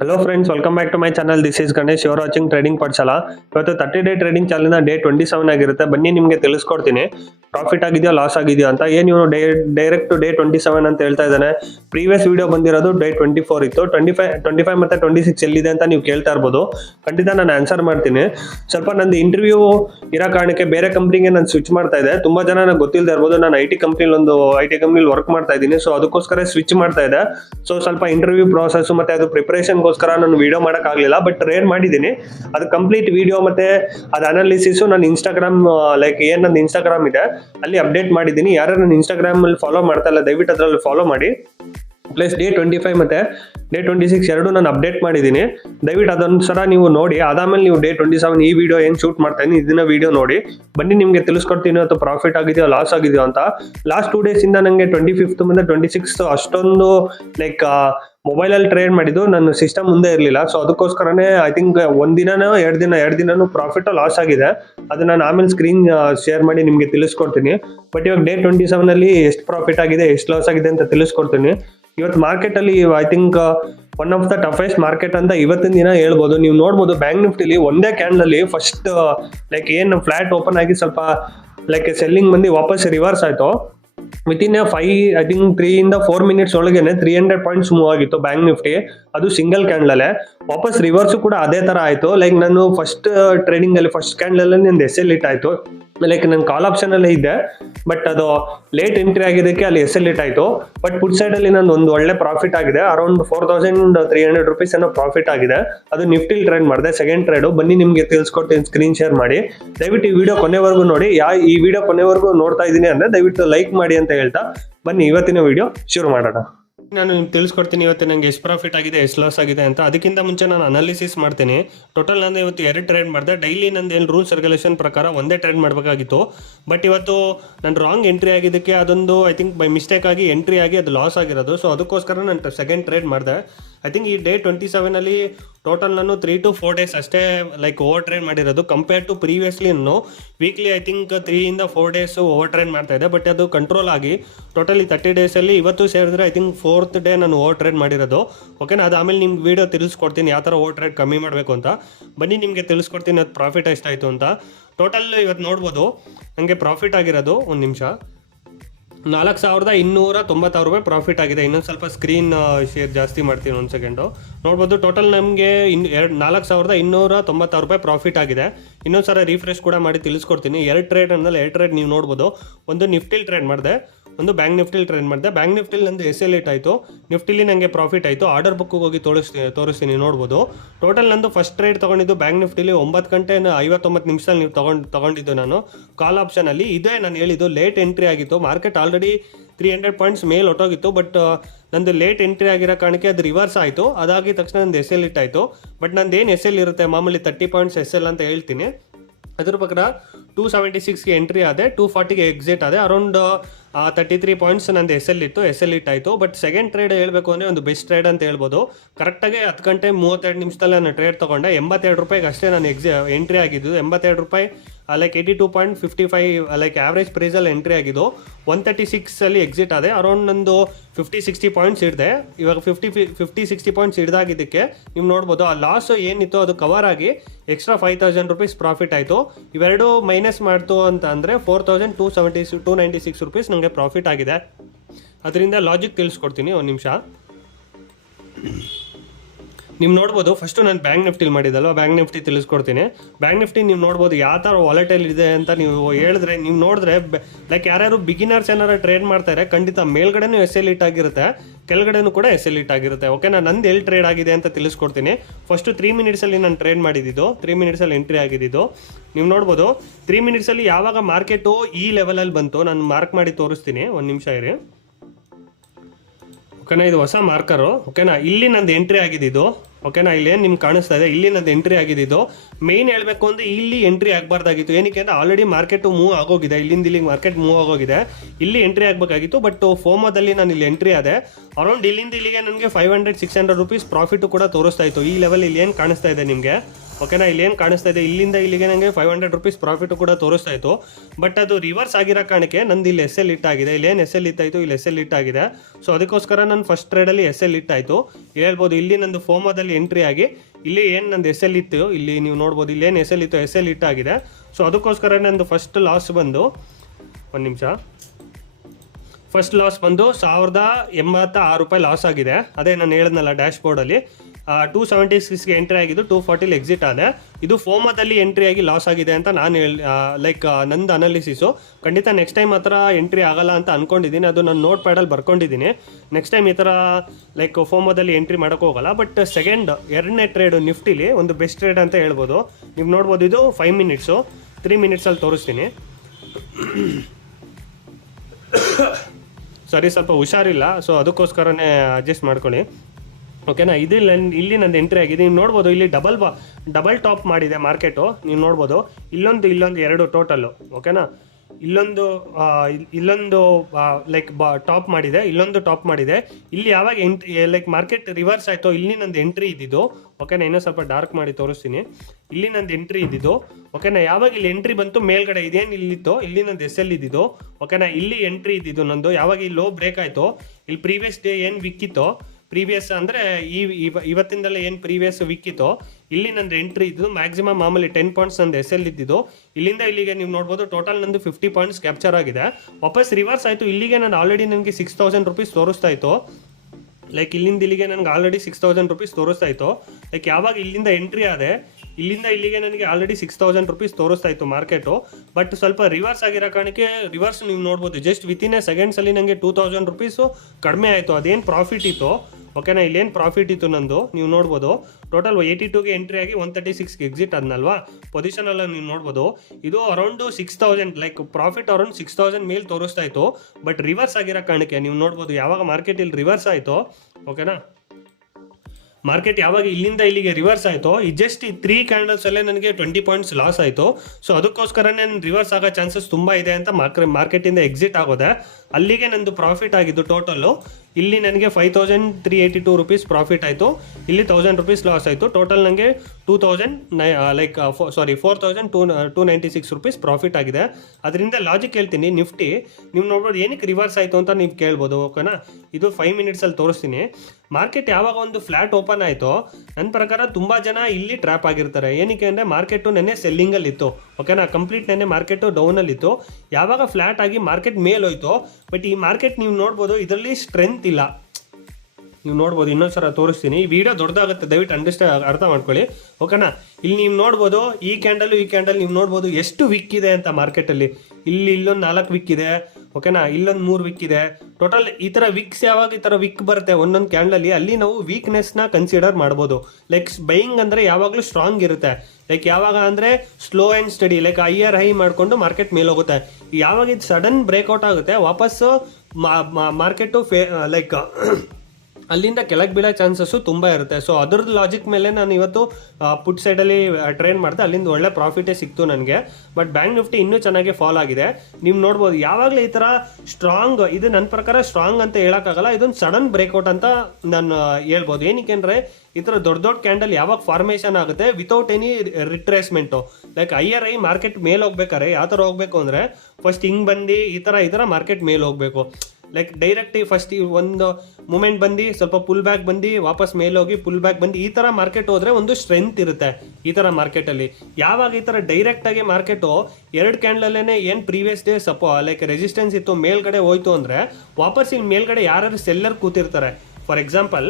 Hello friends, welcome back to my channel. This is Ganesh. Your watching trading Pathshala. ಇವತ್ತು 30 day trading ಚಾನಲ್ನ day 27 ಆಗಿರುತ್ತೆ. ಬನ್ನಿ ನಿಮಗೆ ತಿಳಿಸ್ಕೊಡ್ತೀನಿ ಪ್ರಾಫಿಟ್ ಆಗಿದೆಯಾ ಲಾಸ್ ಆಗಿದೆಯಾ ಅಂತ. ಏನು ಇವನು ಡೈರೆಕ್ಟ್ ಡೇ 27 ಅಂತ ಹೇಳ್ತಾ ಇದ್ದಾನೆ. ಪ್ರೀವಿಯಸ್ ವಿಡಿಯೋ ಬಂದಿರೋದು ಡೇ 24 ಇತ್ತು. 25 ಮತ್ತೆ 26 ಎಲ್ಲಿದೆ ಅಂತ ನೀವು ಕೇಳ್ತಾ ಇರ್ಬೋದು. ಖಂಡಿತ ನಾನು ಆನ್ಸರ್ ಮಾಡ್ತೀನಿ. ಸ್ವಲ್ಪ ನಂದು ಇಂಟರ್ವ್ಯೂ ಇರೋ ಕಾರಣಕ್ಕೆ ಬೇರೆ ಕಂಪ್ನಿಗೆ ನಾನು ಸ್ವಿಚ್ ಮಾಡ್ತಾ ಇದ್ದೆ. ತುಂಬಾ ಜನ ನನಗೆ ಗೊತ್ತಿಲ್ಲದೆ ಇರ್ಬೋದು. ನಾನು ಐ ಟಿ ಕಂಪ್ನಿಲಿ ವರ್ಕ್ ಮಾಡ್ತಾ ಇದ್ದೀನಿ. ಸೊ ಅದಕ್ಕೋಸ್ಕರ ಸ್ವಿಚ್ ಮಾಡ್ತಾ ಇದ್ದೆ. ಸೊ ಸ್ವಲ್ಪ ಇಂಟರ್ವ್ಯೂ ಪ್ರಾಸೆಸ್ ಮತ್ತೆ ಅದು ಪ್ರಿಪರೇಷನ್ಗೋಸ್ಕರ ನಾನು ವಿಡಿಯೋ ಮಾಡೋಕ್ಕಾಗಲಿಲ್ಲ. ಬಟ್ ಟ್ರೇಡ್ ಮಾಡಿದ್ದೀನಿ. ಅದು ಕಂಪ್ಲೀಟ್ ವಿಡಿಯೋ ಮತ್ತೆ ಅದು ಅನಾಲಿಸಿಸ್ ನನ್ನ ಇನ್ಸ್ಟಾಗ್ರಾಮ್ ಏನ್ ನನ್ನ ಇನ್ಸ್ಟಾಗ್ರಾಮ್ ಇದೆ ಅಲ್ಲಿ ಅಪ್ಡೇಟ್ ಮಾಡಿದ್ದೀನಿ. ಯಾರು ನನ್ನ ಇನ್ಸ್ಟಾಗ್ರಾಮ್ ಅಲ್ಲಿ ಫಾಲೋ ಮಾಡ್ತಾ ಇಲ್ಲ ದಯವಿಟ್ಟು ಅದರಲ್ಲಿ ಫಾಲೋ ಮಾಡಿ. ಪ್ಲಸ್ ಡೇ 25 ಮತ್ತೆ ಡೇ 26 ಎರಡು ನಾನು ಅಪ್ಡೇಟ್ ಮಾಡಿದ್ದೀನಿ. ದಯವಿಟ್ಟು ಅದೊಂದ್ಸಲ ನೀವು ನೋಡಿ. ಅದಾದ್ಮೇಲೆ ನೀವು ಡೇ 27 ಈ ವಿಡಿಯೋ ಏನು ಶೂಟ್ ಮಾಡ್ತಾ ಇದ್ದೀನಿ ಇದನ್ನ ವಿಡಿಯೋ ನೋಡಿ. ಬನ್ನಿ ನಿಮಗೆ ತಿಳಿಸ್ಕೊಡ್ತೀನಿ ಅಥವಾ ಪ್ರಾಫಿಟ್ ಆಗಿದೆಯೋ ಲಾಸ್ ಆಗಿದೆಯೋ ಅಂತ. ಲಾಸ್ಟ್ 2 ಡೇಸ್ ಇಂದ ನನಗೆ 25th ಮತ್ತೆ 26th ಅಷ್ಟೊಂದು ಮೊಬೈಲಲ್ಲಿ ಟ್ರೇಡ್ ಮಾಡಿದ್ದು ನನ್ನ ಸಿಸ್ಟಮ್ ಮುಂದೆ ಇರಲಿಲ್ಲ. ಸೊ ಅದಕ್ಕೋಸ್ಕರನೇ ಐ ಥಿಂಕ್ ಎರಡು ದಿನನೂ ಪ್ರಾಫಿಟ್ ಲಾಸ್ ಆಗಿದೆ. ಅದು ನಾನು ಆಮೇಲೆ ಸ್ಕ್ರೀನ್ ಶೇರ್ ಮಾಡಿ ನಿಮಗೆ ತಿಳಿಸ್ಕೊಡ್ತೀನಿ. ಬಟ್ ಇವಾಗ ಡೇ 27 ಅಲ್ಲಿ ಎಷ್ಟು ಪ್ರಾಫಿಟ್ ಆಗಿದೆ ಎಷ್ಟು ಲಾಸ್ ಆಗಿದೆ ಅಂತ ತಿಳಿಸ್ಕೊಡ್ತೀನಿ. ಇವತ್ತು ಮಾರ್ಕೆಟ್ ಅಲ್ಲಿ I think one of the toughest market ಅಂತ ಇವತ್ತಿನ ದಿನ ಹೇಳ್ಬೋದು. ನೀವು ನೋಡ್ಬೋದು ಬ್ಯಾಂಕ್ ನಿಫ್ಟಿಲಿ ಒಂದೇ ಕ್ಯಾಂಡಲ್ ಅಲ್ಲಿ ಫಸ್ಟ್ ಏನು ಫ್ಲಾಟ್ ಓಪನ್ ಆಗಿ ಸ್ವಲ್ಪ ಸೆಲ್ಲಿಂಗ್ ಬಂದು ವಾಪಸ್ ರಿವರ್ಸ್ ಆಯ್ತು. ವಿತಿನ್ 3 ಇಂದ 4 ಮಿನಿಟ್ಸ್ ಒಳಗೇನೆ 300 ಪಾಯಿಂಟ್ಸ್ ಮೂವ್ ಆಗಿತ್ತು ಬ್ಯಾಂಕ್ ನಿಫ್ಟಿ. ಅದು ಸಿಂಗಲ್ ಕ್ಯಾಂಡಲ್ ವಾಪಸ್ ರಿವರ್ಸ್ ಕೂಡ ಅದೇ ತರ ಆಯ್ತು. ನಾನು ಫಸ್ಟ್ ಟ್ರೇಡಿಂಗ್ ಅಲ್ಲಿ ಫಸ್ಟ್ ಕ್ಯಾಂಡಲ್ ಅಲ್ಲಿ ನಂದು SL ಹಿಟ್ ಆಯ್ತು. ನನ್ನ ಕಾಲ್ ಆಪ್ಷನ್ ಅಲ್ಲೇ ಇದ್ದೆ. ಬಟ್ ಅದು ಲೇಟ್ ಎಂಟ್ರಿ ಆಗಿದ್ದಕ್ಕೆ ಅಲ್ಲಿ SL ಹಿಟ್ ಆಯ್ತು. ಬಟ್ ಪುಟ್ ಸೈಡ್ ಅಲ್ಲಿ ನಾನು ಒಂದು ಒಳ್ಳೆ ಪ್ರಾಫಿಟ್ ಆಗಿದೆ. ಅರೌಂಡ್ 4300 rupees ಏನೋ ಪ್ರಾಫಿಟ್ ಆಗಿದೆ. ಅದು ನಿಫ್ಟಿಲ್ ಟ್ರೇಡ್ ಮಾಡಿದೆ ಸೆಕೆಂಡ್ ಟ್ರೇಡ್. ಬನ್ನಿ ನಿಮ್ಗೆ ತಿಳಿಸ್ಕೊಡ್ತೀನಿ, ಸ್ಕ್ರೀನ್ ಶೇರ್ ಮಾಡಿ. ದಯವಿಟ್ಟು ಈ ವಿಡಿಯೋ ಕೊನೆವರೆಗೂ ನೋಡಿ. ಈ ವಿಡಿಯೋ ಕೊನೆವರೆಗೂ ನೋಡ್ತಾ ಇದ್ದೀನಿ ಅಂದ್ರೆ ದಯವಿಟ್ಟು ಲೈಕ್ ಮಾಡಿ ಅಂತ ಹೇಳ್ತಾ ಬನ್ನಿ ಇವತ್ತಿನ ವಿಡಿಯೋ ಶುರು ಮಾಡೋಣ. ನಾನು ನಿಮ್ಗೆ ತಿಳಿಸ್ಕೊಡ್ತೀನಿ ಇವತ್ತು ನನಗೆ ಎಷ್ಟು ಪ್ರಾಫಿಟ್ ಆಗಿದೆ ಎಷ್ಟು ಲಾಸ್ ಆಗಿದೆ ಅಂತ. ಅದಕ್ಕಿಂತ ಮುಂಚೆ ನಾನು ಅನಾಲಿಸಿಸ್ ಮಾಡ್ತೀನಿ. ಟೋಟಲ್ ನಾನು ಇವತ್ತು 2 ಟ್ರೇಡ್ ಮಾಡಿದೆ. ಡೈಲಿ ನಂದು ಏನು ರೂಲ್ಸ್ ರೆಗ್ಯುಲೇಷನ್ ಪ್ರಕಾರ ಒಂದೇ ಟ್ರೇಡ್ ಮಾಡಬೇಕಾಗಿತ್ತು. ಬಟ್ ಇವತ್ತು ನಾನು ರಾಂಗ್ ಎಂಟ್ರಿ ಆಗಿದ್ದಕ್ಕೆ ಅದೊಂದು ಐ ಥಿಂಕ್ ಬೈ ಮಿಸ್ಟೇಕ್ ಆಗಿ ಎಂಟ್ರಿ ಆಗಿ ಅದು ಲಾಸ್ ಆಗಿರೋದು. ಸೊ ಅದಕ್ಕೋಸ್ಕರ ನಾನು ಸೆಕೆಂಡ್ ಟ್ರೇಡ್ ಮಾಡಿದೆ. ಐ ಥಿಂಕ್ ಈ ಡೇ 27 ಅಲ್ಲಿ ಟೋಟಲ್ ನಾನು 3 to 4 ಡೇಸ್ ಅಷ್ಟೇ ಓವರ್ ಟ್ರೇಡ್ ಮಾಡಿರೋದು. ಕಂಪೇರ್ ಟು ಪ್ರೀವಿಯಸ್ಲಿ ನಾನು ವೀಕ್ಲಿ ಐ ಥಿಂಕ್ 3 ಇಂದ 4 ಡೇಸ್ ಓವರ್ ಟ್ರೇಡ್ ಮಾಡ್ತಾ ಇದ್ದೆ. ಬಟ್ ಅದು ಕಂಟ್ರೋಲ್ ಆಗಿ ಟೋಟಲಿ 30 ಡೇಸಲ್ಲಿ ಇವತ್ತು ಸೇರಿದ್ರೆ ಐ ಥಿಂಕ್ 4th ಡೇ ನಾನು ಓವರ್ ಟ್ರೇಡ್ ಮಾಡಿರೋದು. ಓಕೆನಾ, ಅದು ಆಮೇಲೆ ನಿಮ್ಗೆ ವಿಡಿಯೋ ತಿಳಿಸ್ಕೊಡ್ತೀನಿ ಯಾವ ಥರ ಓವರ್ ಟ್ರೇಡ್ ಕಮ್ಮಿ ಮಾಡಬೇಕು ಅಂತ. ಬನ್ನಿ ನಿಮಗೆ ತಿಳಿಸ್ಕೊಡ್ತೀನಿ ಅದು ಪ್ರಾಫಿಟ್ ಎಷ್ಟಾಯಿತು ಅಂತ. ಟೋಟಲ್ ಇವತ್ತು ನೋಡ್ಬೋದು ನನಗೆ ಪ್ರಾಫಿಟ್ ಆಗಿರೋದು ಒಂದು ನಿಮಿಷ 4296 ರೂಪಾಯಿ ಪ್ರಾಫಿಟ್ ಆಗಿದೆ. ಇನ್ನೊಂದು ಸ್ವಲ್ಪ ಸ್ಕ್ರೀನ್ ಶೇರ್ ಜಾಸ್ತಿ ಮಾಡ್ತೀನಿ ಒಂದು ಸೆಕೆಂಡು. ನೋಡ್ಬೋದು ಟೋಟಲ್ ನಮಗೆ 4296 ರೂಪಾಯಿ ಪ್ರಾಫಿಟ್ ಆಗಿದೆ. ಇನ್ನೊಂದು ಸಲ ರೀಫ್ರೆಶ್ ಕೂಡ ಮಾಡಿ ತಿಳಿಸ್ಕೊಡ್ತೀನಿ. 2 ಟ್ರೇಡ್ ಅಂದಲ್ಲಿ 2 ಟ್ರೇಡ್ ನೀವು ನೋಡ್ಬೋದು. ಒಂದು ನಿಫ್ಟಿಲ್ ಟ್ರೇಡ್ ಮಾಡಿದೆ, ಒಂದು ಬ್ಯಾಂಕ್ ನಿಫ್ಟಿಲ್ ಟ್ರೇಡ್ ಮಾಡಿದೆ. ಬ್ಯಾಂಕ್ ನಿಫ್ಟಿಲ್ ನಂದು SL ಹಿಟ್ ಆಯಿತು, ನಿಫ್ಟಿಲಿ ನನಗೆ ಪ್ರಾಫಿಟ್ ಆಯಿತು. ಆರ್ಡರ್ ಬುಕ್ಗೆ ಹೋಗಿ ತೋರಿಸ್ತೀನಿ ನೋಡ್ಬೋದು. ಟೋಟಲ್ ನಂದು ಫಸ್ಟ್ ಟ್ರೇಡ್ ತೊಗೊಂಡಿದ್ದು ಬ್ಯಾಂಕ್ ನಿಫ್ಟಿಲಿ 9 ಗಂಟೆ 59 ನಿಮಿಷದಲ್ಲಿ ನೀವು ತೊಗೊಂಡಿದ್ದು ನಾನು ಕಾಲ್ ಆಪ್ಷನಲ್ಲಿ. ಇದೇ ನಾನು ಹೇಳಿದ್ದು ಲೇಟ್ ಎಂಟ್ರಿ ಆಗಿತ್ತು. ಮಾರ್ಕೆಟ್ ಆಲ್ರೆಡಿ 300 ಪಾಯಿಂಟ್ಸ್ ಮೇಲೆ ಹೊಟ್ಟೋಗಿತ್ತು. ಬಟ್ ನಂದು ಲೇಟ್ ಎಂಟ್ರಿ ಆಗಿರೋ ಕಾರಣಕ್ಕೆ ಅದು ರಿವರ್ಸ್ ಆಯಿತು. ಅದಾಗಿದ ತಕ್ಷಣ ನಂದು SL ಹಿಟ್ ಆಯಿತು. ಬಟ್ ನಂದು ಏನು SL ಇರುತ್ತೆ ಮಾಮೂಲಿ 30 ಪಾಯಿಂಟ್ಸ್ SL ಅಂತ ಹೇಳ್ತೀನಿ. ಅದ್ರ ಪ್ರಕಾರ 276ಗೆ ಎಂಟ್ರಿ ಆದೆ, 240ಗೆ ಎಕ್ಸಿಟ್ ಆದೆ. ಅರೌಂಡ್ 33 ಪಾಯಿಂಟ್ಸ್ ನಂದು SL ಹಿಟ್ ಆಯಿತು. ಬಟ್ ಸೆಕೆಂಡ್ ಟ್ರೇಡ್ ಹೇಳಬೇಕು ಅಂದರೆ ಒಂದು ಬೆಸ್ಟ್ ಟ್ರೇಡ್ ಅಂತ ಹೇಳ್ಬೋದು. ಕರೆಕ್ಟಾಗಿ 10 ಗಂಟೆ 32 ನಿಮಿಷದಲ್ಲಿ ನಾನು ಟ್ರೇಡ್ ತೊಗೊಂಡೆ. 82 ರೂಪಾಯಿಗೆ ಅಷ್ಟೇ ನಾನು ಎಂಟ್ರಿ ಆಗಿದ್ದು. 82 ರೂಪಾಯಿ 82.55 ಆವ್ರೇಜ್ ಪ್ರೈಸಲ್ಲಿ ಎಂಟ್ರಿ ಆಗಿದ್ದು. 136 ಎಕ್ಸಿಟ್ ಆದೆ. ಅರೌಂಡ್ ನಂದು 50-60 ಪಾಯಿಂಟ್ಸ್ ಹಿಡಿದೆ. ಇವಾಗ 50-60 ಪಾಯಿಂಟ್ಸ್ ಹಿಡ್ದಾಗಿದ್ದಕ್ಕೆ ನೀವು ನೋಡ್ಬೋದು ಆ ಲಾಸ್ ಏನಿತ್ತು ಅದು ಕವರ್ ಆಗಿ ಎಕ್ಸ್ಟ್ರಾ 5000 ರೂಪೀಸ್ ಪ್ರಾಫಿಟ್ ಆಯಿತು. ಇವೆರಡು ಮೈನಸ್ ಮಾಡ್ತು ಅಂತ ಅಂದರೆ 4296 ರೂಪೀಸ್ ನನಗೆ ಪ್ರಾಫಿಟ್ ಆಗಿದೆ. ಅದರಿಂದ ಲಾಜಿಕ್ ತಿಳಿಸ್ಕೊಡ್ತೀನಿ ಒಂದು ನಿಮಿಷ. ನೀವು ನೋಡ್ಬೋದು ಫಸ್ಟು ನಾನು ಬ್ಯಾಂಕ್ ನಿಫ್ಟಿಲಿ ಮಾಡಿದ್ದಲ್ವ, ಬ್ಯಾಂಕ್ ನಿಫ್ಟಿ ತಿಳಿಸ್ಕೊಡ್ತೀನಿ. ಬ್ಯಾಂಕ್ ನಿಫ್ಟಿ ನೀವು ನೋಡ್ಬೋದು ಯಾವ ಥರ ವಾಲೆಟೈಲ್ ಇದೆ ಅಂತ ನೀವು ಹೇಳಿದ್ರೆ, ನೀವು ನೋಡಿದ್ರೆ ಯಾರ್ಯಾರು ಬಿಗಿನರ್ಸ್ ಏನಾರು ಟ್ರೇಡ್ ಮಾಡ್ತಾರೆ ಖಂಡಿತ ಮೇಲ್ಗಡೆನೂ SL ಹಿಟ್ ಆಗಿರುತ್ತೆ, ಕೆಳಗಡೆನೂ ಕೂಡ SL ಹಿಟ್ ಆಗಿರುತ್ತೆ. ಓಕೆನಾ, ನಂದು ಎಲ್ಲಿ ಟ್ರೇಡ್ ಆಗಿದೆ ಅಂತ ತಿಳಿಸ್ಕೊಡ್ತೀನಿ. ಫಸ್ಟು 3 ಮಿನಿಟ್ಸಲ್ಲಿ ನಾನು ಟ್ರೇಡ್ ಮಾಡಿದ್ದು, 3 ಮಿನಿಟ್ಸಲ್ಲಿ ಎಂಟ್ರಿ ಆಗಿದ್ದು. ನೀವು ನೋಡ್ಬೋದು 3 ಮಿನಿಟ್ಸಲ್ಲಿ ಯಾವಾಗ ಮಾರ್ಕೆಟು ಈ ಲೆವೆಲಲ್ಲಿ ಬಂತು ನಾನು ಮಾರ್ಕ್ ಮಾಡಿ ತೋರಿಸ್ತೀನಿ, ಒಂದು ನಿಮಿಷ ಇರಿ. ಓಕೆನಾ, ಇದು ಹೊಸ ಮಾರ್ಕರು. ಓಕೆನಾ, ಇಲ್ಲಿ ನಂದು ಎಂಟ್ರಿ ಆಗಿದ್ದು. ಓಕೆನಾ, ಇಲ್ಲಿ ಏನು ನಿಮ್ಗೆ ಕಾಣಿಸ್ತಾ ಇದೆ, ಇಲ್ಲಿ ನಂದು ಎಂಟ್ರಿ ಆಗಿದ್ದು. ಮೇಯ್ನ್ ಹೇಳಬೇಕು ಅಂದರೆ ಇಲ್ಲಿ ಎಂಟ್ರಿ ಆಗಬಾರ್ದಾಗಿತ್ತು. ಏನಕ್ಕೆ ಅಂದರೆ ಆಲ್ರೆಡಿ ಮಾರ್ಕೆಟು ಮೂವ್ ಆಗೋಗಿದೆ, ಇಲ್ಲಿಂದ ಇಲ್ಲಿಗೆ ಮಾರ್ಕೆಟ್ ಮೂವ್ ಆಗೋಗಿದೆ. ಇಲ್ಲಿ ಎಂಟ್ರಿ ಆಗಬೇಕಾಗಿತ್ತು. ಬಟ್ ಫೋಮೋದಲ್ಲಿ ನಾನು ಇಲ್ಲಿ ಎಂಟ್ರಿ ಆದೆ. ಅರೌಂಡ್ ಇಲ್ಲಿಂದ ಇಲ್ಲಿಗೆ ನನಗೆ 500-600 ರೂಪೀಸ್ ಪ್ರಾಫಿಟು ಕೂಡ ತೋರಿಸ್ತಾ ಇತ್ತು. ಈ ಲೆವೆಲ್ ಇಲ್ಲಿ ಏನು ಕಾಣಿಸ್ತಾ ಇದೆ ನಿಮಗೆ ಓಕೆನಾ. ಇಲ್ಲಿ ಏನು ಕಾಣಿಸ್ತಾ ಇದೆ, ಇಲ್ಲಿಂದ ಇಲ್ಲಿಗೆ ನನಗೆ 500 ರುಪೀಸ್ ಪ್ರಾಫಿಟ್ ಕೂಡ ತೋರಿಸ್ತಾ ಇತ್ತು. ಬಟ್ ಅದು ರಿವರ್ಸ್ ಆಗಿರೋ ಕಾರಣಕ್ಕೆ ನಂದು ಇಲ್ಲಿ ಎಸ್ ಎಲ್ ಹಿಟ್ ಆಗಿದೆ. ಇಲ್ಲಿ ಏನು ಎಸ್ ಎಲ್ ಇತ್ತಾಯಿತು, ಇಲ್ಲಿ ಎಸ್ ಎಲ್ ಹಿಟ್ ಆಗಿದೆ. ಸೊ ಅದಕ್ಕೋಸ್ಕರ ನಾನು ಫಸ್ಟ್ ಟ್ರೇಡಲ್ಲಿ ಎಸ್ ಎಲ್ ಹಿಟ್ ಆಯಿತು ಹೇಳ್ಬೋದು. ಇಲ್ಲಿ ನಂದು ಫೋಮೋದಲ್ಲಿ ಎಂಟ್ರಿ ಆಗಿ ಇಲ್ಲಿ ಏನು ನಂದು ಎಸ್ ಎಲ್ ಇತ್ತು, ಇಲ್ಲಿ ನೀವು ನೋಡ್ಬೋದು, ಇಲ್ಲಿ ಏನು ಎಸ್ ಎಲ್ ಇತ್ತು, ಎಸ್ ಎಲ್ ಹಿಟ್ ಆಗಿದೆ. ಸೊ ಅದಕ್ಕೋಸ್ಕರ ನಂದು ಫಸ್ಟ್ ಲಾಸ್ ಬಂದು, ಒಂದು ನಿಮಿಷ, ಫಸ್ಟ್ ಲಾಸ್ ಬಂದು 1086 ರೂಪಾಯಿ ಲಾಸ್ ಆಗಿದೆ. ಅದೇ ನಾನು ಹೇಳಿದ್ನಲ್ಲ ಡ್ಯಾಶ್ ಬೋರ್ಡಲ್ಲಿ 276ಗೆ ಎಂಟ್ರಿ ಆಗಿದ್ದು 240 ಎಕ್ಸಿಟ್ ಆದೆ. ಇದು ಫೋಮದಲ್ಲಿ ಎಂಟ್ರಿ ಆಗಿ ಲಾಸ್ ಆಗಿದೆ ಅಂತ ನಾನು ನಂದು ಅನಾಲಿಸಿಸು. ಖಂಡಿತ ನೆಕ್ಸ್ಟ್ ಟೈಮ್ ಆ ಥರ ಎಂಟ್ರಿ ಆಗಲ್ಲ ಅಂತ ಅಂದ್ಕೊಂಡಿದ್ದೀನಿ. ಅದು ನಾನು ನೋಟ್ ಪ್ಯಾಡಲ್ಲಿ ಬರ್ಕೊಂಡಿದ್ದೀನಿ. ನೆಕ್ಸ್ಟ್ ಟೈಮ್ ಈ ಥರ ಫೋಮದಲ್ಲಿ ಎಂಟ್ರಿ ಮಾಡೋಕ್ಕೆ ಹೋಗಲ್ಲ. ಬಟ್ ಎರಡನೇ ಟ್ರೇಡು ನಿಫ್ಟಿಲಿ ಒಂದು ಬೆಸ್ಟ್ ಟ್ರೇಡ್ ಅಂತ ಹೇಳ್ಬೋದು. ನೀವು ನೋಡ್ಬೋದು, ಇದು 5 ಮಿನಿಟ್ಸು, 3 ಮಿನಿಟ್ಸಲ್ಲಿ ತೋರಿಸ್ತೀನಿ. ಸರಿ, ಸ್ವಲ್ಪ ಹುಷಾರಿಲ್ಲ, ಸೊ ಅದಕ್ಕೋಸ್ಕರನೇ ಅಡ್ಜಸ್ಟ್ ಮಾಡ್ಕೊಳ್ಳಿ, ಓಕೆನಾ. ಇಲ್ಲಿ ನಂದು ಎಂಟ್ರಿ ಆಗಿದೆ. ನೀವು ನೋಡ್ಬೋದು, ಇಲ್ಲಿ ಡಬಲ್ ಟಾಪ್ ಮಾಡಿದೆ ಮಾರ್ಕೆಟು. ನೀವು ನೋಡ್ಬೋದು, ಇಲ್ಲೊಂದು ಎರಡು ಟೋಟಲ್ಲು, ಓಕೆನಾ. ಇಲ್ಲೊಂದು ಟಾಪ್ ಮಾಡಿದೆ, ಇಲ್ಲೊಂದು ಟಾಪ್ ಮಾಡಿದೆ. ಇಲ್ಲಿ ಯಾವಾಗ ಮಾರ್ಕೆಟ್ ರಿವರ್ಸ್ ಆಯಿತು, ಇಲ್ಲಿ ನಂದು ಎಂಟ್ರಿ ಇದ್ದಿದ್ದು, ಓಕೆನಾ. ಇನ್ನೂ ಸ್ವಲ್ಪ ಡಾರ್ಕ್ ಮಾಡಿ ತೋರಿಸ್ತೀನಿ. ಇಲ್ಲಿ ನಂದು ಎಂಟ್ರಿ ಇದ್ದಿದ್ದು, ಓಕೆನಾ. ಯಾವಾಗ ಇಲ್ಲಿ ಎಂಟ್ರಿ ಬಂತು ಮೇಲ್ಗಡೆ, ಇದೇನು ಇಲ್ಲಿತ್ತು, ಇಲ್ಲಿ ನಂದು ಎಸ್ ಎಲ್ ಇದ್ದಿದ್ದು, ಓಕೆನಾ. ಇಲ್ಲಿ ಎಂಟ್ರಿ ಇದ್ದಿದ್ದು ನಂದು. ಯಾವಾಗ ಈ ಲೋ ಬ್ರೇಕ್ ಆಯಿತು, ಇಲ್ಲಿ ಪ್ರೀವಿಯಸ್ ಡೇ ಏನು ವಿಕ್ಕಿತ್ತೋ, ಪ್ರೀವಿಯಸ್ ಅಂದರೆ ಇವತ್ತಿಂದಲೇ ಏನು ಪ್ರೀವಿಯಸ್ ವಿಕ್ಕಿತ್ತೋ, ಇಲ್ಲಿ ನಂದು ಎಂಟ್ರಿ ಇದ್ದು ಮ್ಯಾಕ್ಸಿಮಮ್ ಮಾಮೂಲಿ 10 ಪಾಯಿಂಟ್ಸ್ ನಂದು ಎಸ್ ಎಲ್ ಇದ್ದಿದ್ದು. ಇಲ್ಲಿಂದ ಇಲ್ಲಿಗೆ ನೀವು ನೋಡ್ಬೋದು, ಟೋಟಲ್ ನಂದು 50 ಪಾಯಿಂಟ್ಸ್ ಕ್ಯಾಪ್ಚರ್ ಆಗಿದೆ. ವಾಪಸ್ ರಿವರ್ಸ್ ಆಯಿತು. ಇಲ್ಲಿಗೆ ನಾನು ಆಲ್ರೆಡಿ ನನಗೆ 6000 ರುಪೀಸ್ ತೋರಿಸ್ತಾ ಇತ್ತು. ಇಲ್ಲಿಂದ ಇಲ್ಲಿಗೆ ನನಗೆ ಆಲ್ರೆಡಿ 6000 ರುಪೀಸ್ ತೋರಿಸ್ತಾ ಇತ್ತು. ಯಾವಾಗ ಇಲ್ಲಿಂದ ಎಂಟ್ರಿ ಆದೆ, ಇಲ್ಲಿಂದ ಇಲ್ಲಿಗೆ ನನಗೆ ಆಲ್ರೆಡಿ 6000 ರುಪೀಸ್ ತೋರಿಸ್ತಾ ಇತ್ತು ಮಾರ್ಕೆಟು. ಬಟ್ ಸ್ವಲ್ಪ ರಿವರ್ಸ್ ಆಗಿರೋ ಕಾರಣಕ್ಕೆ ರಿವರ್ಸ್ ನೀವು ನೋಡ್ಬೋದು, ಜಸ್ಟ್ ವಿತಿನ್ ಎ ಸೆಕೆಂಡ್ಸಲ್ಲಿ ನನಗೆ 2000 ರುಪೀಸು ಕಡಿಮೆ ಆಯಿತು. ಅದೇನು ಪ್ರಾಫಿಟ್ ಇತ್ತು, ಓಕೆನಾ. ಇಲ್ಲೇನು ಪ್ರಾಫಿಟ್ ಇತ್ತು ನಂದು ನೀವು ನೋಡ್ಬೋದು. ಟೋಟಲ್ 82ಗೆ ಎಂಟ್ರಿ ಆಗಿ 136ಗೆ ಎಕ್ಸಿಟ್ ಆದ್ನಲ್ವಾ, ಪೊಸಿಷನಲ್ಲ ನೀವು ನೋಡ್ಬೋದು. ಇದು ಅರೌಂಡ್ 6000 ಪ್ರಾಫಿಟ್ ಅರೌಂಡ್ 6000 ಮೇಲೆ ತೋರಿಸ್ತಾ ಇತ್ತು. ಬಟ್ ರಿವರ್ಸ್ ಆಗಿರೋ ಕಾರಣಕ್ಕೆ ನೀವು ನೋಡ್ಬೋದು, ಯಾವಾಗ ಮಾರ್ಕೆಟ್ ಇಲ್ಲಿ ರಿವರ್ಸ್ ಆಯಿತು, ಓಕೆನಾ. ಮಾರ್ಕೆಟ್ ಯಾವಾಗ ಇಲ್ಲಿಂದ ಇಲ್ಲಿಗೆ ರಿವರ್ಸ್ ಆಯಿತು, ಈ ಜಸ್ಟ್ ಈ 3 ಕ್ಯಾಂಡಲ್ಸಲ್ಲೇ ನನಗೆ 20 ಪಾಯಿಂಟ್ಸ್ ಲಾಸ್ ಆಯಿತು. ಸೊ ಅದಕ್ಕೋಸ್ಕರನೇ ನಾನು ರಿವರ್ಸ್ ಆಗೋ ಚಾನ್ಸಸ್ ತುಂಬ ಇದೆ ಅಂತ ಮಾರ್ಕೆಟಿಂದ ಎಕ್ಸಿಟ್ ಆಗೋದೆ. ಅಲ್ಲಿಗೆ ನಂದು ಪ್ರಾಫಿಟ್ ಆಗಿದ್ದು ಟೋಟಲ್ಲು ಇಲ್ಲಿ ನನಗೆ 5382 ರುಪೀಸ್ ಪ್ರಾಫಿಟ್ ಆಯಿತು. ಇಲ್ಲಿ 1000 ರುಪೀಸ್ ಲಾಸ್ ಆಯಿತು. ಟೋಟಲ್ ನನಗೆ 4296 ರುಪೀಸ್ ಪ್ರಾಫಿಟ್ ಆಗಿದೆ. ಅದರಿಂದ ಲಾಜಿಕ್ ಹೇಳ್ತೀನಿ, ನಿಫ್ಟಿ ನೀವು ನೋಡ್ಬೋದು ಏನಕ್ಕೆ ರಿವರ್ಸ್ ಆಯಿತು ಅಂತ ನೀವು ಕೇಳ್ಬೋದು, ಓಕೆನಾ. ಇದು 5 ಮಿನಿಟ್ಸಲ್ಲಿ ತೋರಿಸ್ತೀನಿ. ಮಾರ್ಕೆಟ್ ಯಾವಾಗ ಒಂದು ಫ್ಲಾಟ್ ಓಪನ್ ಆಯಿತೋ, ನನ್ನ ಪ್ರಕಾರ ತುಂಬ ಜನ ಇಲ್ಲಿ ಟ್ರ್ಯಾಪ್ ಆಗಿರ್ತಾರೆ. ಏನಕ್ಕೆ ಅಂದರೆ ಮಾರ್ಕೆಟು ನೆನ್ನೆ ಸೆಲ್ಲಿಂಗಲ್ಲಿತ್ತು, ಓಕೆನಾ. ಕಂಪ್ಲೀಟ್ ನೆನ್ನೆ ಮಾರ್ಕೆಟು ಡೌನಲ್ಲಿತ್ತು. ಯಾವಾಗ ಫ್ಲಾಟ್ ಆಗಿ ಮಾರ್ಕೆಟ್ ಮೇಲೋಯ್ತು, ಬಟ್ ಈ ಮಾರ್ಕೆಟ್ ನೀವು ನೋಡ್ಬೋದು, ಇದರಲ್ಲಿ ಸ್ಟ್ರೆಂತ್ ಇಲ್ಲ. ನೀವು ನೋಡ್ಬೋದು, ಇನ್ನೊಂದ್ಸಲ ತೋರಿಸ್ತೀನಿ. ಈ ವಿಡಿಯೋ ದೊಡ್ಡದಾಗುತ್ತೆ, ದಯವಿಟ್ಟು ಅರ್ಥ ಮಾಡ್ಕೊಳ್ಳಿ, ಓಕೆನಾ. ಇಲ್ಲಿ ನೀವು ನೋಡ್ಬೋದು, ಈ ಕ್ಯಾಂಡಲ್ ನೀವು ನೋಡ್ಬೋದು ಎಷ್ಟು ವಿಕ್ ಇದೆ ಅಂತ ಮಾರ್ಕೆಟಲ್ಲಿ. ಇಲ್ಲೊಂದು 4 ವಿಕ್ ಇದೆ, ಓಕೆನಾ. ಇಲ್ಲೊಂದು 3 ವಿಕ್ ಇದೆ. ಟೋಟಲ್ ಈ ಥರ ವಿಕ್ಸ್ ಯಾವಾಗ ಈ ಥರ ವಿಕ್ ಬರುತ್ತೆ ಒಂದೊಂದು ಕ್ಯಾಂಡಲ್ಲಿ, ಅಲ್ಲಿ ನಾವು ವೀಕ್ನೆಸ್ನ ಕನ್ಸಿಡರ್ ಮಾಡ್ಬೋದು. ಬೈಯಿಂಗ್ ಅಂದರೆ ಯಾವಾಗಲೂ ಸ್ಟ್ರಾಂಗ್ ಇರುತ್ತೆ. ಯಾವಾಗ ಅಂದರೆ slow and study, higher high ಮಾಡಿಕೊಂಡು ಮಾರ್ಕೆಟ್ ಮೇಲೆ ಹೋಗುತ್ತೆ. ಯಾವಾಗ ಇದು ಸಡನ್ ಬ್ರೇಕ್ಔಟ್ ಆಗುತ್ತೆ, ವಾಪಸ್ಸು ಮಾರ್ಕೆಟು ಅಲ್ಲಿಂದ ಕೆಳಗೆ ಬೀಳೋ ಚಾನ್ಸಸ್ಸು ತುಂಬ ಇರುತ್ತೆ. ಸೊ ಅದ್ರದ್ದು ಲಾಜಿಕ್ ಮೇಲೆ ನಾನು ಇವತ್ತು ಪುಟ್ ಸೈಡಲ್ಲಿ ಟ್ರೇಡ್ ಮಾಡಿದೆ. ಅಲ್ಲಿಂದ ಒಳ್ಳೆ ಪ್ರಾಫಿಟೇ ಸಿಕ್ತು ನನಗೆ. ಬಟ್ ಬ್ಯಾಂಕ್ ನಿಫ್ಟಿ ಇನ್ನೂ ಚೆನ್ನಾಗಿ ಫಾಲ್ ಆಗಿದೆ. ನೀವು ನೋಡ್ಬೋದು, ಯಾವಾಗಲೇ ಈ ಥರ ಸ್ಟ್ರಾಂಗ್, ಇದು ನನ್ನ ಪ್ರಕಾರ ಸ್ಟ್ರಾಂಗ್ ಅಂತ ಹೇಳೋಕ್ಕಾಗಲ್ಲ, ಇದೊಂದು ಸಡನ್ ಬ್ರೇಕ್ಔಟ್ ಅಂತ ನಾನು ಹೇಳ್ಬೋದು. ಏನಕ್ಕೆ ಅಂದರೆ ಈ ಥರ ದೊಡ್ಡ ಕ್ಯಾಂಡಲ್ ಯಾವಾಗ ಫಾರ್ಮೇಷನ್ ಆಗುತ್ತೆ without any ರಿಟ್ರೇಸ್ಮೆಂಟು, higher I market ಮೇಲೆ ಹೋಗ್ಬೇಕಾರೆ ಯಾವ ಥರ ಹೋಗಬೇಕು ಅಂದರೆ, ಫಸ್ಟ್ ಹಿಂಗೆ ಬಂದು ಈ ಥರ ಮಾರ್ಕೆಟ್ ಮೇಲೆ ಹೋಗಬೇಕು. ಡೈರೆಕ್ಟ್ ಫಸ್ಟ್ ಒಂದು ಮೂಮೆಂಟ್ ಬಂದು ಸ್ವಲ್ಪ ಪುಲ್ ಬ್ಯಾಕ್ ಬಂದು ವಾಪಸ್ ಮೇಲೆ ಹೋಗಿ ಪುಲ್ ಬ್ಯಾಕ್ ಬಂದು ಈ ಥರ ಮಾರ್ಕೆಟ್ ಹೋದರೆ ಒಂದು ಸ್ಟ್ರೆಂತ್ ಇರುತ್ತೆ ಈ ಥರ ಮಾರ್ಕೆಟಲ್ಲಿ. ಯಾವಾಗ ಈ ಥರ ಡೈರೆಕ್ಟಾಗಿ ಮಾರ್ಕೆಟು 2 ಕ್ಯಾಂಡಲಲ್ಲೇ ಏನು ಪ್ರೀವಿಯಸ್ ಡೇ ರೆಸಿಸ್ಟೆನ್ಸ್ ಇತ್ತು ಮೇಲ್ಗಡೆ ಹೋಯ್ತು ಅಂದರೆ, ವಾಪಸ್ ಇಲ್ಲಿ ಮೇಲ್ಗಡೆ ಯಾರು ಸೆಲ್ಲರ್ ಕೂತಿರ್ತಾರೆ. ಫಾರ್ ಎಕ್ಸಾಂಪಲ್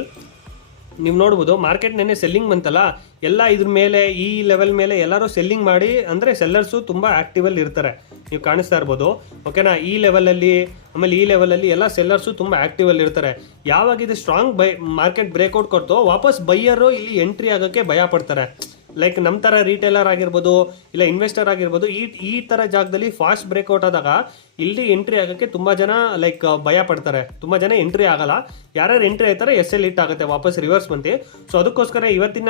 ನೀವು ನೋಡ್ಬೋದು, ಮಾರ್ಕೆಟ್ ನೆನ್ನೆ ಸೆಲ್ಲಿಂಗ್ ಬಂತಲ್ಲ, ಎಲ್ಲ ಇದ್ರ ಮೇಲೆ ಈ ಲೆವೆಲ್ ಮೇಲೆ ಎಲ್ಲರೂ ಸೆಲ್ಲಿಂಗ್ ಮಾಡಿ, ಅಂದರೆ ಸೆಲ್ಲರ್ಸು ತುಂಬ ಆ್ಯಕ್ಟಿವಲ್ಲಿ ಇರ್ತಾರೆ, ನೀವು ಕಾಣಿಸ್ತಾ ಇರ್ಬೋದು, ಓಕೆನಾ. ಈ ಲೆವೆಲಲ್ಲಿ ಆಮೇಲೆ ಈ ಲೆವೆಲಲ್ಲಿ ಎಲ್ಲ ಸೆಲ್ಲರ್ಸು ತುಂಬ ಆ್ಯಕ್ಟಿವಲ್ಲಿ ಇರ್ತಾರೆ. ಯಾವಾಗ ಇದು ಸ್ಟ್ರಾಂಗ್ ಮಾರ್ಕೆಟ್ ಬ್ರೇಕ್ಔಟ್ ಕೊಡ್ತೋ, ವಾಪಸ್ ಬೈಯರು ಇಲ್ಲಿ ಎಂಟ್ರಿ ಆಗೋಕ್ಕೆ ಭಯ ಪಡ್ತಾರೆ. ನಮ್ಮ ಥರ ರೀಟೇಲರ್ ಆಗಿರ್ಬೋದು, ಇಲ್ಲ ಇನ್ವೆಸ್ಟರ್ ಆಗಿರ್ಬೋದು, ಈ ಥರ ಜಾಗದಲ್ಲಿ ಫಾಸ್ಟ್ ಬ್ರೇಕ್ಔಟ್ ಆದಾಗ ಇಲ್ಲಿ ಎಂಟ್ರಿ ಆಗೋಕ್ಕೆ ತುಂಬ ಜನ ಭಯ ಪಡ್ತಾರೆ. ತುಂಬ ಜನ ಎಂಟ್ರಿ ಆಗಲ್ಲ. ಯಾರ್ಯಾರು ಎಂಟ್ರಿ ಆಯ್ತಾರೆ ಎಸ್ ಎಲ್ ಹಿಟ್ ಆಗುತ್ತೆ ವಾಪಸ್ ರಿವರ್ಸ್ ಬಂತು. ಸೊ ಅದಕ್ಕೋಸ್ಕರ ಇವತ್ತಿನ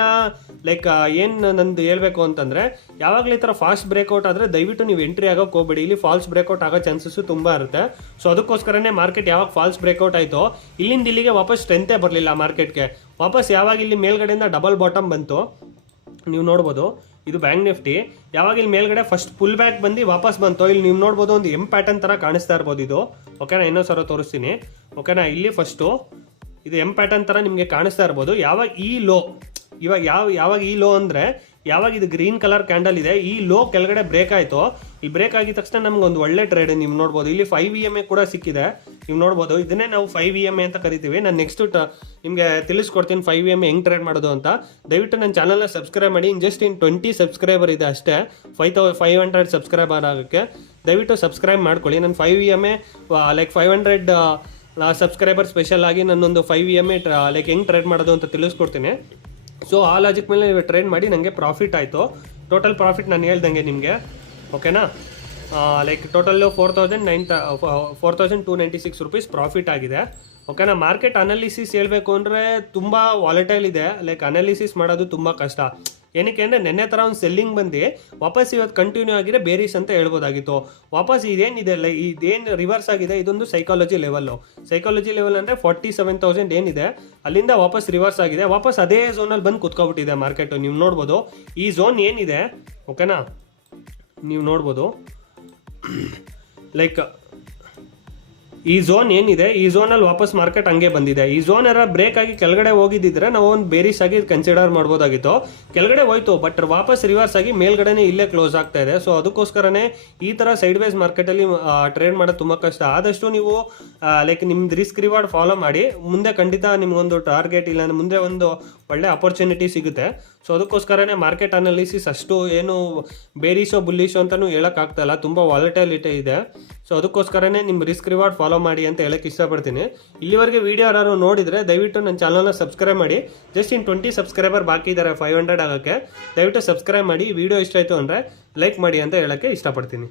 ಏನು ನಂದು ಹೇಳಬೇಕು ಅಂತಂದರೆ, ಯಾವಾಗಲೂ ಈ ಥರ ಫಾಸ್ಟ್ ಬ್ರೇಕ್ಔಟ್ ಆದರೆ ದಯವಿಟ್ಟು ನೀವು ಎಂಟ್ರಿ ಆಗೋಕ್ಕೆ ಹೋಗ್ಬೇಡಿ. ಇಲ್ಲಿ ಫಾಲ್ಸ್ ಬ್ರೇಕ್ಔಟ್ ಆಗೋ ಚಾನ್ಸಸ್ಸು ತುಂಬ ಇರುತ್ತೆ. ಸೊ ಅದಕ್ಕೋಸ್ಕರನೇ ಮಾರ್ಕೆಟ್ ಯಾವಾಗ ಫಾಲ್ಸ್ ಬ್ರೇಕ್ಔಟ್ ಆಯಿತು, ಇಲ್ಲಿಂದ ಇಲ್ಲಿಗೆ ವಾಪಸ್ ಸ್ಟ್ರೆಂತೇ ಬರಲಿಲ್ಲ ಮಾರ್ಕೆಟ್ಗೆ. ವಾಪಸ್ ಯಾವಾಗ ಇಲ್ಲಿ ಮೇಲ್ಗಡೆಯಿಂದ ಡಬಲ್ ಬಾಟಮ್ ಬಂತು, ನೀವು ನೋಡ್ಬೋದು ಇದು ಬ್ಯಾಂಕ್ ನಿಫ್ಟಿ ಯಾವಾಗ ಇಲ್ಲಿ ಮೇಲ್ಗಡೆ ಫಸ್ಟ್ ಪುಲ್ ಬ್ಯಾಕ್ ಬಂದು ವಾಪಸ್ ಬಂತು. ಇಲ್ಲಿ ನೀವು ನೋಡ್ಬೋದು ಒಂದು ಎಂ ಪ್ಯಾಟರ್ನ್ ಥರ ಕಾಣಿಸ್ತಾ ಇರ್ಬೋದು ಇದು. ಓಕೆನಾ, ಇನ್ನೊಂದು ಸಲ ತೋರಿಸ್ತೀನಿ. ಓಕೆನಾ, ಇಲ್ಲಿ ಫಸ್ಟು ಇದು ಎಂ ಪ್ಯಾಟರ್ನ್ ಥರ ನಿಮಗೆ ಕಾಣಿಸ್ತಾ ಇರ್ಬೋದು. ಯಾವಾಗ ಈ ಲೋ ಯಾವಾಗ ಈ ಲೋ ಅಂದರೆ ಯಾವಾಗ ಇದು ಗ್ರೀನ್ ಕಲರ್ ಕ್ಯಾಂಡಲ್ ಇದೆ, ಈ ಲೋ ಕೆಳಗಡೆ ಬ್ರೇಕ್ ಆಯಿತು. ಈ ಬ್ರೇಕ್ ಆಗಿದ ತಕ್ಷಣ ನಮ್ಗೆ ಒಂದು ಒಳ್ಳೆ ಟ್ರೇಡ್ ನೀವು ನೋಡ್ಬೋದು. ಇಲ್ಲಿ 5 EMA ಕೂಡ ಸಿಕ್ಕಿದೆ, ನೀವು ನೋಡ್ಬೋದು. ಇದನ್ನೇ ನಾವು 5 EMA ಅಂತ ಕರಿತೀವಿ. ನಾನು ನೆಕ್ಸ್ಟ್ ನಿಮಗೆ ತಿಳಿಸ್ಕೊಡ್ತೀನಿ 5 EMA ಹೆಂಗೆ ಟ್ರೇಡ್ ಮಾಡೋದು ಅಂತ. ದಯವಿಟ್ಟು ನನ್ನ ಚಾನಲ್ನ ಸಬ್ಸ್ಕ್ರೈಬ್ ಮಾಡಿ. ಜಸ್ಟ್ 20 ಸಬ್ಸ್ಕ್ರೈಬರ್ ಇದೆ ಅಷ್ಟೇ, 5500 ಸಬ್ಸ್ಕ್ರೈಬರ್ ಆಗೋಕ್ಕೆ. ದಯವಿಟ್ಟು ಸಬ್ಸ್ಕ್ರೈಬ್ ಮಾಡ್ಕೊಳ್ಳಿ. ನಾನು 5 EMA ಲೈಕ್ 500 ಸಬ್ಸ್ಕ್ರೈಬರ್ ಸ್ಪೆಷಲ್ ಆಗಿ ನನ್ನೊಂದು 5 EMA ಲೈಕ್ ಹೆಂಗೆ ಟ್ರೇಡ್ ಮಾಡೋದು ಅಂತ ತಿಳಿಸ್ಕೊಡ್ತೀನಿ. ಸೊ ಆ ಲಾಜಿಕ್ ಮೇಲೆ ನೀವು ಟ್ರೇಡ್ ಮಾಡಿ ನನಗೆ ಪ್ರಾಫಿಟ್ ಆಯಿತು. ಟೋಟಲ್ ಪ್ರಾಫಿಟ್ ನಾನು ಹೇಳ್ದಂಗೆ ನಿಮಗೆ. ಓಕೆನಾ, ಲೈಕ್ ಟೋಟಲ್ಲು 4,296 ರುಪೀಸ್ ಪ್ರಾಫಿಟ್ ಆಗಿದೆ. ಓಕೆನಾ, ಮಾರ್ಕೆಟ್ ಅನಾಲಿಸಿಸ್ ಹೇಳಬೇಕು ಅಂದರೆ ತುಂಬ ವಾಲಟೈಲ್ ಇದೆ. ಲೈಕ್ ಅನಾಲಿಸಿಸ್ ಮಾಡೋದು ತುಂಬ ಕಷ್ಟ. ಏನಕ್ಕೆ ಅಂದರೆ ನೆನ್ನೆ ಥರ ಒಂದು ಸೆಲ್ಲಿಂಗ್ ಬಂದು ವಾಪಸ್ ಇವತ್ತು ಕಂಟಿನ್ಯೂ ಆಗಿದೆ ಬೇರೀಸ್ ಅಂತ ಹೇಳ್ಬೋದಾಗಿತ್ತು. ವಾಪಸ್ ಇದೇನಿದೆ ಅಲ್ಲ, ಇದೇನು ರಿವರ್ಸ್ ಆಗಿದೆ ಇದೊಂದು ಸೈಕಾಲಜಿ ಲೆವೆಲ್ಲು. ಸೈಕಾಲಜಿ ಲೆವೆಲ್ ಅಂದರೆ 47,000 ಏನಿದೆ ಅಲ್ಲಿಂದ ವಾಪಸ್ ರಿವರ್ಸ್ ಆಗಿದೆ. ವಾಪಸ್ ಅದೇ ಝೋನಲ್ಲಿ ಬಂದು ಕುತ್ಕೊಬಿಟ್ಟಿದೆ ಮಾರ್ಕೆಟು. ನೀವು ನೋಡ್ಬೋದು ಈ ಝೋನ್ ಏನಿದೆ. ಓಕೆನಾ, ನೀವು ನೋಡ್ಬೋದು ಲೈಕ್ ಈ ಝೋನ್ ಏನಿದೆ, ಈ ಝೋನಲ್ಲಿ ವಾಪಸ್ ಮಾರ್ಕೆಟ್ ಹಂಗೆ ಬಂದಿದೆ. ಈ ಝೋನ್ ಯಾರ ಬ್ರೇಕ್ ಆಗಿ ಕೆಳಗಡೆ ಹೋಗಿದ್ದಿದ್ರೆ ನಾವು ಒಂದು ಬೇರೀಸ್ ಆಗಿ ಕನ್ಸಿಡರ್ ಮಾಡ್ಬೋದಾಗಿತ್ತು. ಕೆಳಗಡೆ ಹೋಯ್ತು, ಬಟ್ ವಾಪಸ್ ರಿವರ್ಸ್ ಆಗಿ ಮೇಲ್ಗಡೆನೆ ಇಲ್ಲೇ ಕ್ಲೋಸ್ ಆಗ್ತಾ ಇದೆ. ಸೊ ಅದಕ್ಕೋಸ್ಕರನೇ ಈ ಥರ ಸೈಡ್ ವೈಸ್ ಮಾರ್ಕೆಟಲ್ಲಿ ಟ್ರೇಡ್ ಮಾಡೋದು ತುಂಬ ಕಷ್ಟ. ಆದಷ್ಟು ನೀವು ಲೈಕ್ ನಿಮ್ದು ರಿಸ್ಕ್ ರಿವಾರ್ಡ್ ಫಾಲೋ ಮಾಡಿ. ಮುಂದೆ ಖಂಡಿತ ನಿಮ್ಗೊಂದು ಟಾರ್ಗೆಟ್ ಇಲ್ಲ ಮುಂದೆ ಒಂದು ಒಳ್ಳೆ ಅಪರ್ಚುನಿಟಿ ಸಿಗುತ್ತೆ. ಸೊ ಅದಕ್ಕೋಸ್ಕರನೇ ಮಾರ್ಕೆಟ್ ಅನಾಲಿಸಿಸ್ ಅಷ್ಟು ಏನು ಬೇರೀಸೋ ಬುಲ್ಲಿಸೋ ಅಂತಲೂ ಹೇಳೋಕ್ಕಾಗ್ತಾಯಿಲ್ಲ, ತುಂಬ ವಾಲಟೈಲಿಟಿ ಇದೆ. ಸೊ ಅದಕ್ಕೋಸ್ಕರನೇ ನಿಮ್ಮ ರಿಸ್ಕ್ ರಿವಾರ್ಡ್ ಫಾಲೋ ಮಾಡಿ ಅಂತ ಹೇಳಕ್ಕೆ ಇಷ್ಟಪಡ್ತೀನಿ. ಇಲ್ಲಿವರೆಗೆ ವೀಡಿಯೋ ಯಾರು ನೋಡಿದರೆ ದಯವಿಟ್ಟು ನನ್ನ ಚಾನಲ್ನ ಸಬ್ಸ್ಕ್ರೈಬ್ ಮಾಡಿ. ಜಸ್ಟ್ 20 ಸಬ್ಸ್ಕ್ರೈಬರ್ ಬಾಕಿ ಇದ್ದಾರೆ 500 ಆಗೋಕ್ಕೆ. ದಯವಿಟ್ಟು ಸಬ್ಸ್ಕ್ರೈಬ್ ಮಾಡಿ. ವಿಡಿಯೋ ಇಷ್ಟ ಆಯಿತು ಅಂದರೆ ಲೈಕ್ ಮಾಡಿ ಅಂತ ಹೇಳೋಕ್ಕೆ ಇಷ್ಟಪಡ್ತೀನಿ.